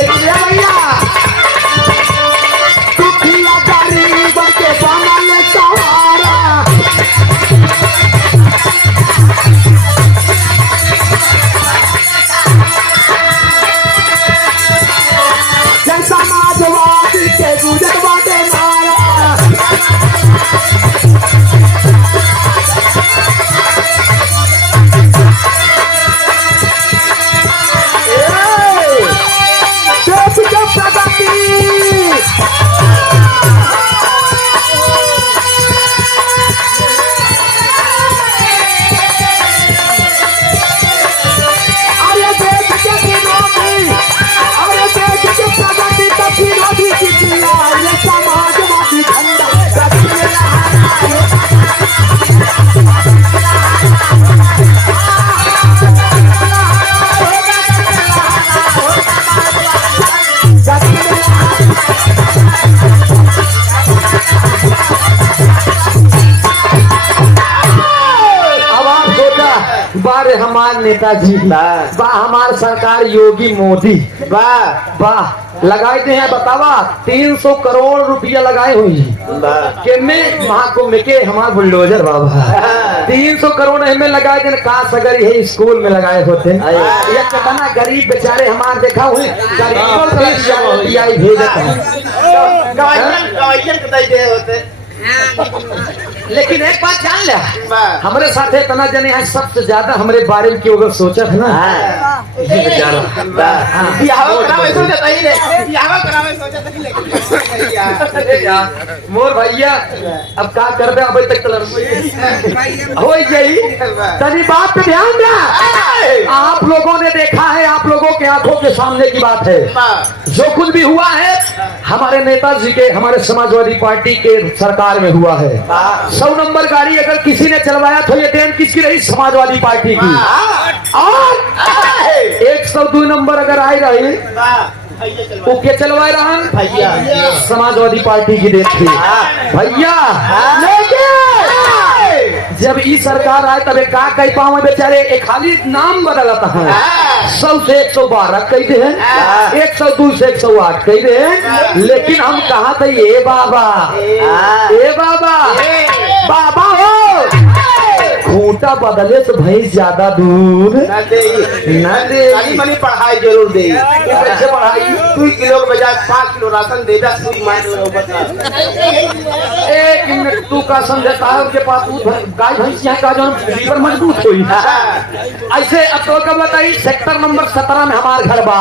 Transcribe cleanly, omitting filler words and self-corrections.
लेकिन ये भैया दुखिया गरीब के बनल सहारा जय समाजवादी के गुजर बाटे नारा देश के प्रगति अरे देश के विरोधी अरे देश के प्रगति का विरोधी किया ये समाजवादी झंडा गति बारे हमार नेताजी बा हमार सरकार योगी मोदी वाह लगाए हैं बतावा 300 करोड़ रुपया लगाए हुई के महाकुंभ के हमार बुलडोजर बाबा 300 करोड़ में लगाए दिन काश अगर यही स्कूल में लगाए होते ये कितना गरीब बेचारे हमार देखा हुए गरीबों को भेज लेकिन एक बात जान ले हमारे साथ इतना जने हैं सबसे ज्यादा हमारे बारे में क्यों अगर सोचा है ना ये बेचारा मोर भैया अब क्या कर दे अभी तक हो गई तनी बात पे ध्यान दे आप लोगों ने देखा है आप लोगों के आंखों के सामने की बात है जो कुछ भी हुआ है हमारे नेताजी के हमारे समाजवादी पार्टी के सरकार में हुआ है 100 नंबर गाड़ी अगर किसी ने चलवाया तो ये देन किसकी रही समाजवादी पार्टी की और 102 नंबर अगर आई रही वो क्या चलवाए रहा समाजवादी पार्टी की देन थी भैया जब ई सरकार आए तब का कह पाओ बेचारे एक खाली नाम बदलता है 100 से 112 कहते हैं 102 से 108 कहते हैं लेकिन हम कहा थे ये बाबा बाबा हो खूंटा बदले तो भाई ज्यादा दूर न दे मनी पढ़ाई जरूर दे कैसे पढ़ाई 2 किलो के बजाय 5 किलो राशन दे दा पूरी मार एक मिनट तू का समझता है उसके पास गाय भैंस यहाँ का जो लीवर मजबूत हुई ऐसे अब तो कब बताई सेक्टर नंबर 17 में हमारा घर बा